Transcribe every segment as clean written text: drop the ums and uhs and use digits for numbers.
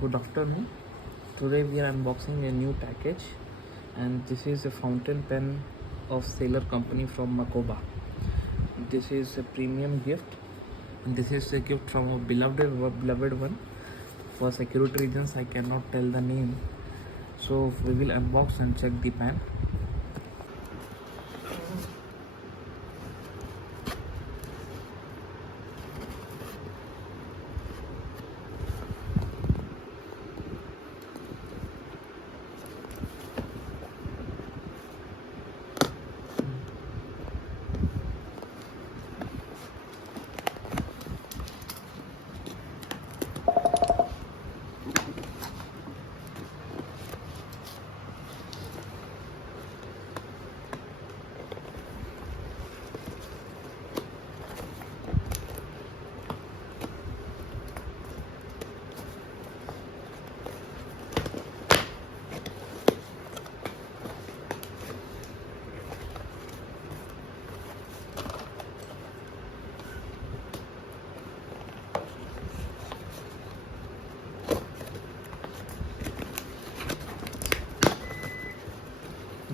Good afternoon. Today we are unboxing a new package, and this is a fountain pen of Sailor Company from Makoba. This is a premium gift. This is a gift from a beloved one. For security reasons, I cannot tell the name. So we will unbox and check the pen.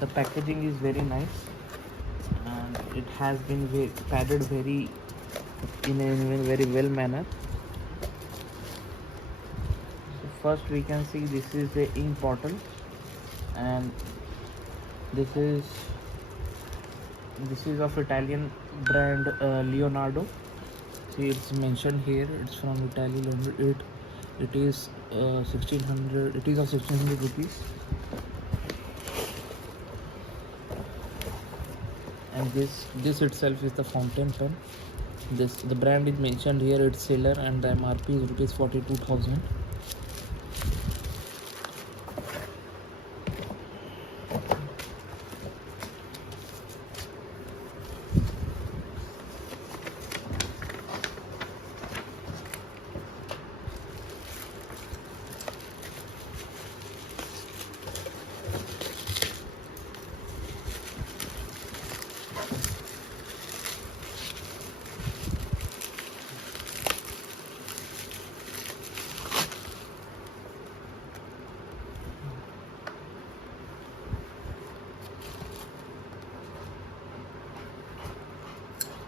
The packaging is very nice, and it has been padded in a very well manner. So first we can see this is the ink bottle, and this is of Italian brand Leonardo. See, it's mentioned here. It's from Italy. It is 1600. It is of 1600 rupees. And this itself is the fountain pen. The brand is mentioned here. It's Sailor, and the MRP is rupees 42,000.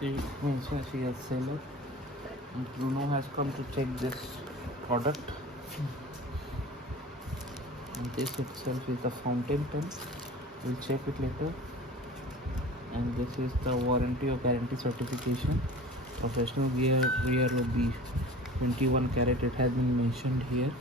It mentions here Sailor. And Bruno has come to check this product. And this itself is the fountain pen. We'll check it later. And this is the warranty or guarantee certification. Professional gear Realo B 21 carat. It has been mentioned here.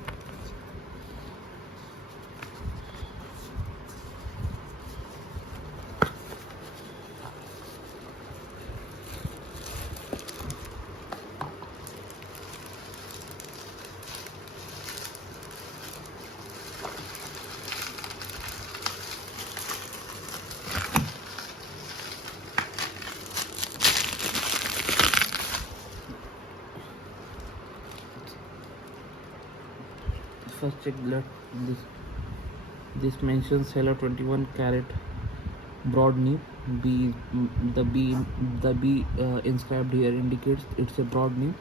First check that this mentions Sailor 21 carat broad nib. The B inscribed here indicates it's a broad nib,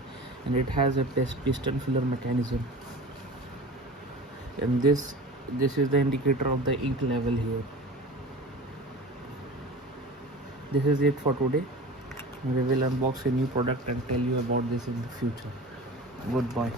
and it has a piston filler mechanism. And this is the indicator of the ink level here. This is it for today. We will unbox a new product and tell you about this in the future. Goodbye.